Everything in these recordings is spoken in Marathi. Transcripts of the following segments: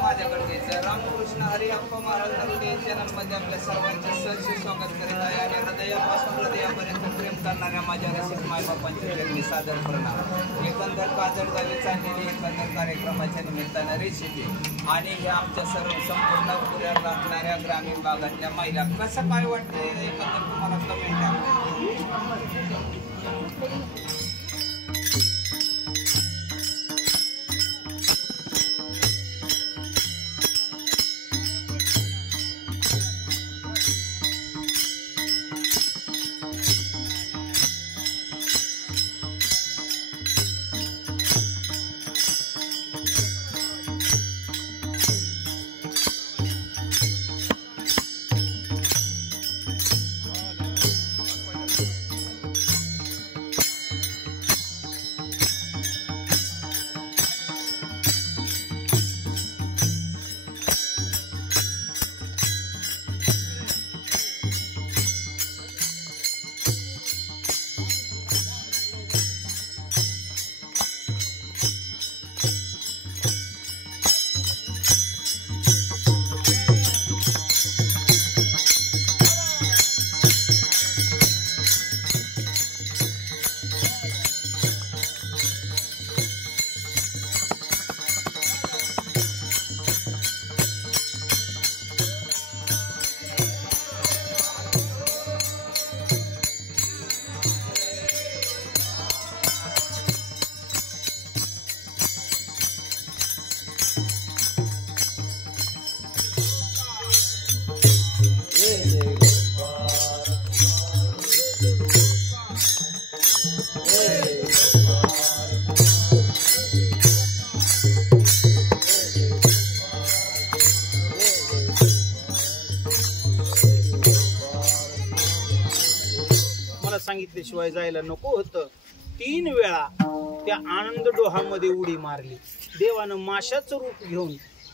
माझ्याकडे घ्यायचं. रामकृष्ण हरी अप्पा महाराज नरुडे चॅनलमध्ये आपल्या सर्वांचे सहर्ष स्वागत करीत आहे आणि हृदयापासून हृदयापर्यंत प्रेम करणाऱ्या माझ्या रसिक मायबापांचे जगनी सादर प्रणाम. एकंदर काजळगावी चाललेली एकंदर कार्यक्रमाच्या निमित्तानं रेसिपी आणि हे आमच्या सर्व संपूर्ण पुण्यात राहणाऱ्या ग्रामीण भागातल्या महिला कसं काय वाटते एकंदर तुम्हाला कमेंट टाका. सांगितल्याशिवाय जायला नको होतं. 3 वेळा त्या आनंद डोहामध्ये उडी मारली. देवानं माशाचं रूप घेऊन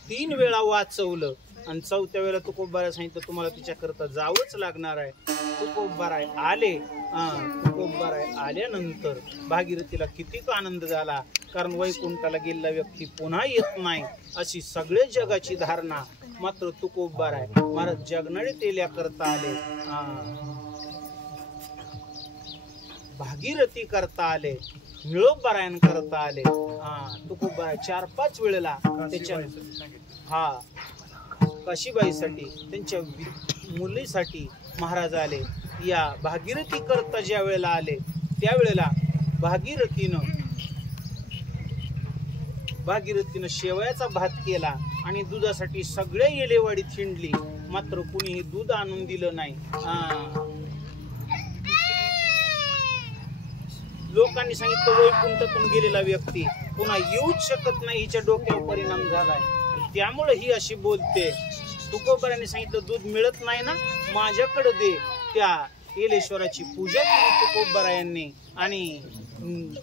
3 वेळा वाचवलं आणि 4थ्या वेळेला तुकोबाराला सांगितलं तुम्हाला तिच्याकरता जावंच लागणार आहे. तुकोबाराय आले. तुकोबाराय आल्यानंतर भागीरथीला किती आनंद झाला, कारण वैकुंठाला गेलेला व्यक्ती पुन्हा येत नाही अशी सगळे जगाची धारणा. मात्र तुकोबाराय महाराज जगणारे तेल्या करता आले, भागीरथी करता आले, निळोबारायण करता आले. तुकोबाराय 4-5 वेळेला त्याच्या काशीबाईसाठी त्यांच्या मुलीसाठी महाराज आले. या भागीरथी करता ज्या वेळेला आले त्यावेळेला भागीरथीनं शेवयाचा भात केला आणि दुधासाठी सगळे येलेवाडी थिंडली. मात्र कुणीही दूध आणून दिलं नाही. लोकांनी सांगितलं वैकुंठातून गेलेला व्यक्ती पुन्हा येऊच शकत नाही, हिच्या डोक्यावर परिणाम झालाय, त्यामुळे ही अशी बोलते. तुकोबाराने सांगितलं दूध मिळत नाही ना, माझ्याकडे दे. त्या येलेश्वराची पूजा केली तुकोबारायांनी आणि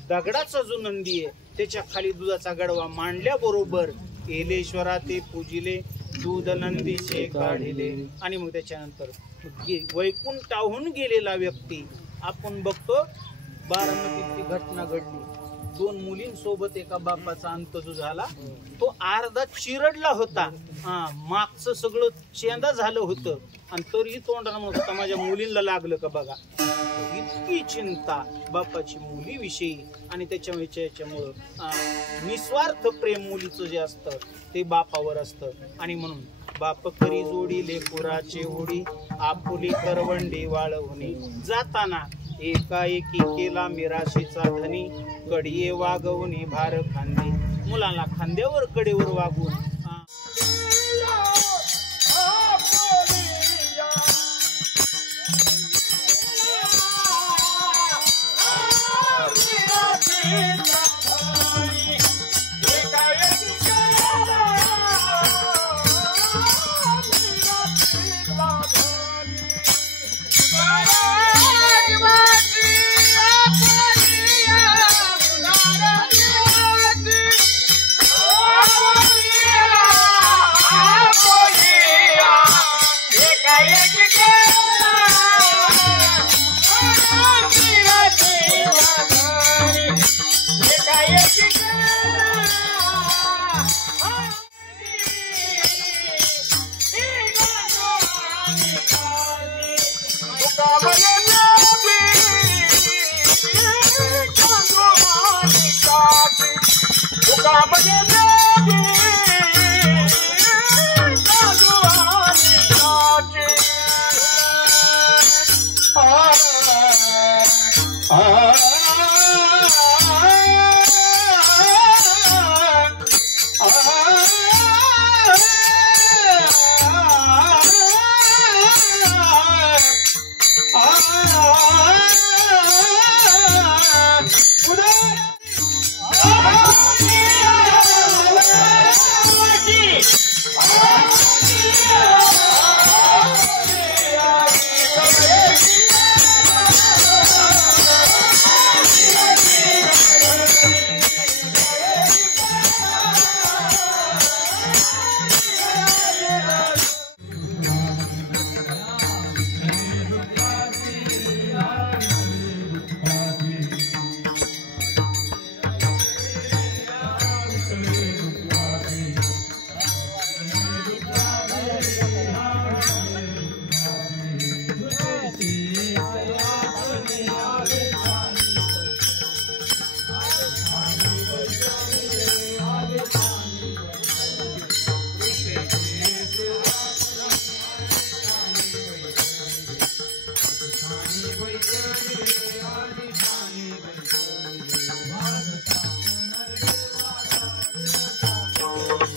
दगडाचा जो नंदी आहे त्याच्या खाली दुधाचा गडवा मांडल्याबरोबर येलेश्वरा ते पूजिले, दूध नंदीचे काढिले. आणि मग त्याच्यानंतर वैकुंठाहून गेलेला व्यक्ती आपण बघतो. बारामतीची घटना घडली. 2 मुलींसोबत एका बापाचा अंत जो झाला तो अर्धा चिरडला होता. मागचं सगळं चेंदा झालं होतं आणि तरीही तोंडाला म्हणत होता माझ्या मुलींना लागलं का बघा. इतकी चिंता बापाची मुलीविषयी आणि त्याच्यामुळं निस्वार्थ प्रेम मुलीचं जे असतं ते बापावर असतं. आणि म्हणून बाप करी जोडी लेकुराचे ओढी, आपुली करवंडी वाळवणे, जाताना एकाएकी केला मिराशीचा धनी, कडिये वागवणे भार खांदे. मुलांना खांद्यावर कडेवर वागून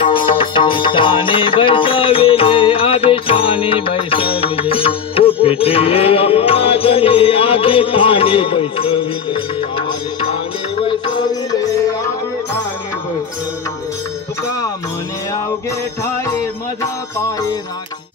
शानी बैसविले आदि शानी बैसविले कुपिते आदि आदि शानी बैसविले आदि शानी बैसविले आदि शानी बैसविले तुका मने अवघे ठाये मजा पाये राखी